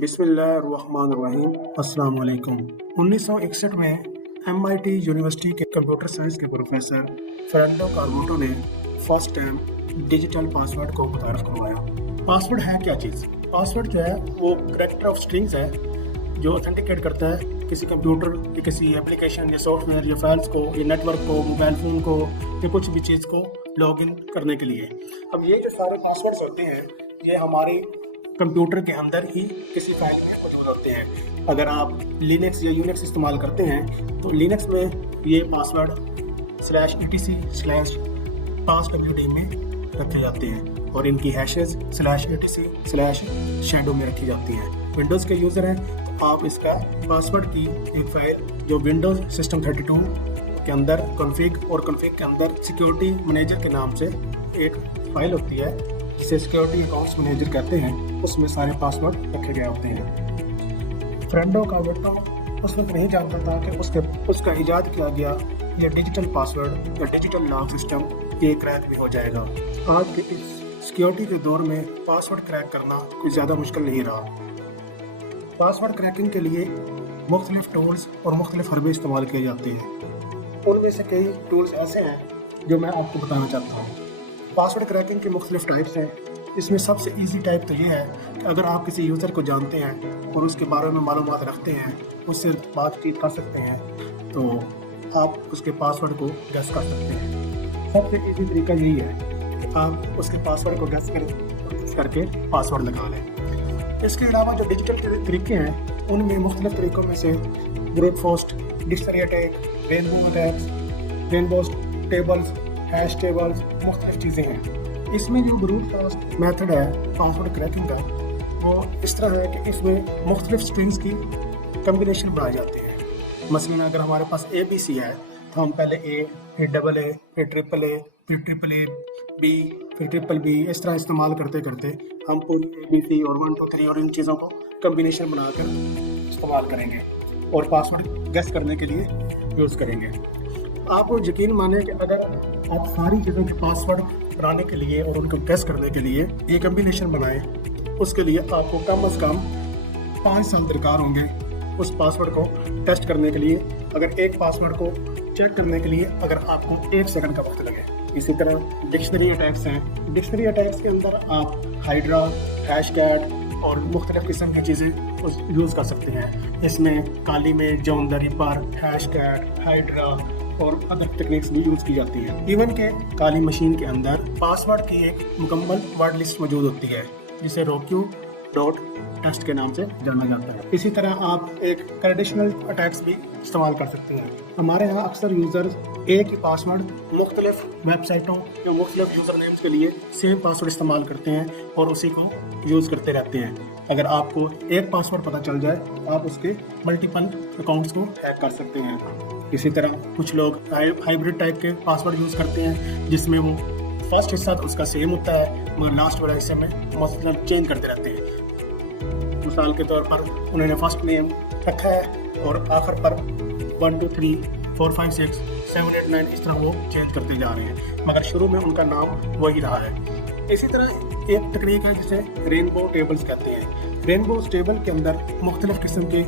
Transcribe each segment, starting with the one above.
बिस्मिल्लाहिर्रहमानिर्रहीम। अस्सलाम वालेकुम। 1961 में MIT यूनिवर्सिटी के कंप्यूटर साइंस के प्रोफेसर फर्नांडो कार्बोटो ने फर्स्ट टाइम डिजिटल पासवर्ड को मुतारफ करवाया। पासवर्ड है क्या चीज़? पासवर्ड जो है वो कैरेक्टर ऑफ स्ट्रिंग्स है जो ऑथेंटिकेट करता है किसी कंप्यूटर या किसी एप्लीकेशन या सॉफ्टवेयर या फाइल्स को या नेटवर्क को, मोबाइल फ़ोन को या कुछ भी चीज़ को लॉगिन करने के लिए। अब ये जो सारे पासवर्ड्स होते हैं ये हमारे कंप्यूटर के अंदर ही किसी फाइल में मौजूद होते हैं। अगर आप लिनक्स या यूनिक्स इस्तेमाल करते हैं तो लिनक्स में ये पासवर्ड /etc/passwd में रखे जाते हैं और इनकी हैशेस /etc/shadow में रखी जाती हैं। विंडोज़ के यूज़र हैं तो आप इसका पासवर्ड की एक फ़ाइल जो विंडोज़ सिस्टम 32 के अंदर कॉन्फ़िग और कॉन्फ़िग के अंदर सिक्योरिटी मैनेजर के नाम से एक फ़ाइल होती है जिसे सिक्योरिटी अकाउंट्स मैनेजर कहते हैं, उसमें सारे पासवर्ड रखे गए होते हैं। फर्नांडो कार्बोटो उस वक्त नहीं जानता था कि उसका इजाद किया गया ये डिजिटल पासवर्ड या डिजिटल लॉक सिस्टम ये क्रैक भी हो जाएगा। आज के इस सिक्योरिटी के दौर में पासवर्ड क्रैक करना कोई ज़्यादा मुश्किल नहीं रहा। पासवर्ड क्रैकिंग के लिए मुख्तलिफ टूल्स और मुख्तलिफ हरबे इस्तेमाल किए जाते हैं। उनमें से कई टूल्स ऐसे हैं जो मैं आपको बताना चाहता हूँ। पासवर्ड क्रैकिंग के मुख्तलिफ टाइप्स हैं। इसमें सबसे इजी टाइप तो ये है कि अगर आप किसी यूज़र को जानते हैं और उसके बारे में मालूमात रखते हैं, उससे बातचीत कर सकते हैं, तो आप उसके पासवर्ड को गेस कर सकते हैं। सबसे इजी तरीका यही है कि आप उसके पासवर्ड को गेस करके पासवर्ड लगा लें। इसके अलावा जो डिजिटल तरीके हैं उनमें मुख्तलिफ तरीक़ों में से brute force, dictionary attack, rainbow tables, hash tables, मुख्तलिफ चीज़ें हैं। इसमें जो ब्रूट फोर्स मेथड है पासवर्ड क्रैकिंग का वो इस तरह है कि इसमें मुख्तलिफ स्ट्रिंग्स की कम्बिनेशन बनाए जाते हैं। मसलन अगर हमारे पास ABC है तो हम पहले A, फिर AA, फिर AAA, फिर AAA, B, फिर BBB, इस तरह इस्तेमाल करते करते हम पूरी ABC और 1 2 3 और इन चीज़ों को कम्बिनेशन बनाकर इस्तेमाल करेंगे और पासवर्ड गेस करने के लिए यूज़ करेंगे। आप यकीन माने कि अगर आप सारी चीज़ों के पासवर्ड बनाने के लिए और उनको गेस करने के लिए ये कम्बिनेशन बनाएं, उसके लिए आपको कम से कम 5 साल दरकार होंगे उस पासवर्ड को टेस्ट करने के लिए। अगर एक पासवर्ड को चेक करने के लिए अगर आपको 1 सेकंड का वक्त लगे। इसी तरह डिक्शनरी अटैक्स हैं। डिक्शनरी अटैक्स के अंदर आप हाइड्रा, हैशकैट और मुख्तलिफ किस्म की चीज़ें यूज़ कर सकते हैं। इसमें काली में John the ripper, Hashcat, hydra और अदर टेक्निक्स भी यूज़ की जाती हैं। इवन के काली मशीन के अंदर पासवर्ड की एक मुकम्मल वर्ड लिस्ट मौजूद होती है जिसे ROQ.txt के नाम से जाना जाता है। इसी तरह आप एक कंडीशनल अटैक्स भी इस्तेमाल कर सकते हैं। हमारे यहाँ अक्सर यूज़र्स एक ही पासवर्ड मुख्तलिफ वेबसाइटों या मुख्तलिफ यूज़र नेम्स के लिए सेम पासवर्ड इस्तेमाल करते हैं और उसी को यूज़ करते रहते हैं। अगर आपको एक पासवर्ड पता चल जाए आप उसके मल्टीपल अकाउंट्स को हैक कर सकते हैं। इसी तरह कुछ लोग हाइब्रिड टाइप के पासवर्ड यूज़ करते हैं जिसमें वो फर्स्ट हिस्सा तो उसका सेम होता है मगर लास्ट वाला हिस्से में मतलब चेंज करते रहते हैं। मिसाल के तौर पर उन्होंने फर्स्ट नेम रखा है और आखिर पर 1 2 3 4 5 6 7 8 9 इस तरह वो चेंज करते जा रहे हैं मगर शुरू में उनका नाम वही रहा है। इसी तरह एक तकनीक है जिसे रेनबो टेबल्स कहते हैं। रेनबो टेबल के अंदर मुख्तलिफ किस्म के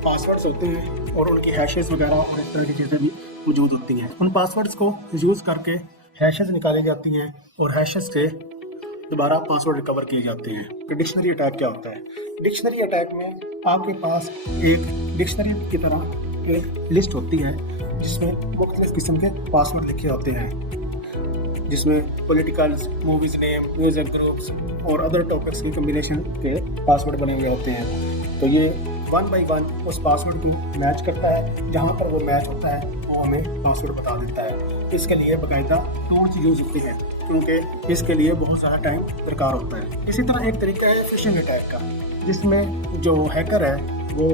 पासवर्ड्स होते हैं और उनकी हैशेस वगैरह और इस तरह की चीज़ें भी मौजूद होती हैं। उन पासवर्ड्स को यूज़ करके हैशेस निकाली जाती हैं और हैशेस से दोबारा पासवर्ड रिकवर किए जाते हैं। तो डिक्शनरी अटैक क्या होता है? डिक्शनरी अटैक में आपके पास एक डिक्शनरी की तरह एक लिस्ट होती है जिसमें मुख्तलिफ किस्म के पासवर्ड लिखे होते हैं, जिसमें politicals, movies name, music groups और अदर टॉपिक्स की कम्बिनेशन के पासवर्ड बने हुए होते हैं। तो ये 1 बाई 1 उस पासवर्ड को मैच करता है। जहाँ पर वो मैच होता है वो हमें पासवर्ड बता देता है। इसके लिए बाकायदा टूल्स यूज़ होती हैं क्योंकि इसके लिए बहुत सारा टाइम दरकार होता है। इसी तरह एक तरीका है फिशिंग अटैक का, जिसमें जो हैकर है वो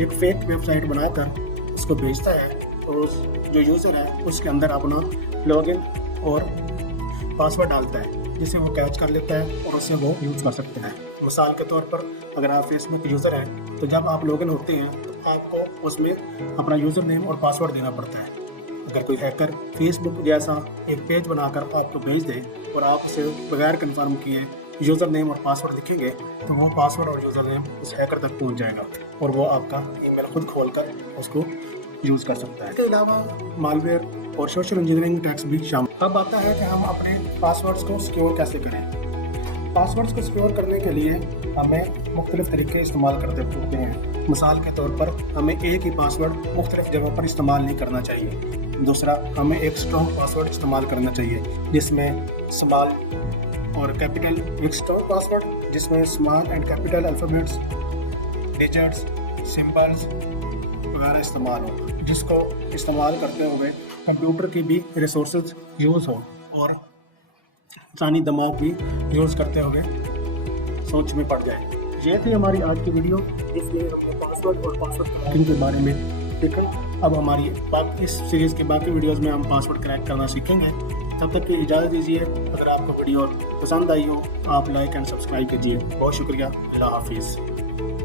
एक फेक वेबसाइट बनाकर उसको भेजता है और जो यूज़र है उसके अंदर अपना लॉगिन और पासवर्ड डालता है जिसे वो कैच कर लेता है और उससे वो यूज़ कर सकते हैं। मिसाल के तौर पर अगर आप फेसबुक यूज़र हैं तो जब आप लॉगिन होते हैं तो आपको उसमें अपना यूज़र नेम और पासवर्ड देना पड़ता है। अगर कोई हैकर फेसबुक जैसा एक पेज बनाकर आपको भेज दे और आप उसे बगैर कंफर्म किए यूज़र नेम और पासवर्ड लिखेंगे तो वो पासवर्ड और यूज़र नेम उस हैकर तक पहुंच जाएगा और वो आपका ईमेल खुद खोलकर उसको यूज़ कर सकता है। इसके अलावा मालवेयर और सोशल इंजीनियरिंग अटैक्स भी शामिल। अब आता है कि हम अपने पासवर्ड्स को सिक्योर कैसे करें। पासवर्ड्स को सिक्योर करने के लिए हमें मुख्तलिफ तरीके इस्तेमाल करते होते हैं। मिसाल के तौर पर हमें एक ही पासवर्ड मुख्तलिफ जगहों पर इस्तेमाल नहीं करना चाहिए। दूसरा, हमें एक स्ट्रॉन्ग पासवर्ड इस्तेमाल करना चाहिए जिसमें स्मॉल और कैपिटल, एक स्ट्रॉन्ग पासवर्ड जिसमें small and capital alphabets, digits, symbols वगैरह इस्तेमाल हो, जिसको इस्तेमाल करते हुए कंप्यूटर की भी रिसोर्सेज यूज़ हो और इंसानी दिमाग भी यूज़ करते हुए सोच में पड़ जाए। ये थी हमारी आज की वीडियो, इसलिए हमने पासवर्ड और पासवर्ड क्रैकिंग के बारे में सीखा। अब हमारी इस सीरीज़ के बाकी वीडियोस में हम पासवर्ड क्रैक करना सीखेंगे। तब तक की इजाज़त दीजिए। अगर आपको वीडियो पसंद आई हो आप लाइक एंड सब्सक्राइब कीजिए। बहुत शुक्रिया। अल्लाह हाफिज़।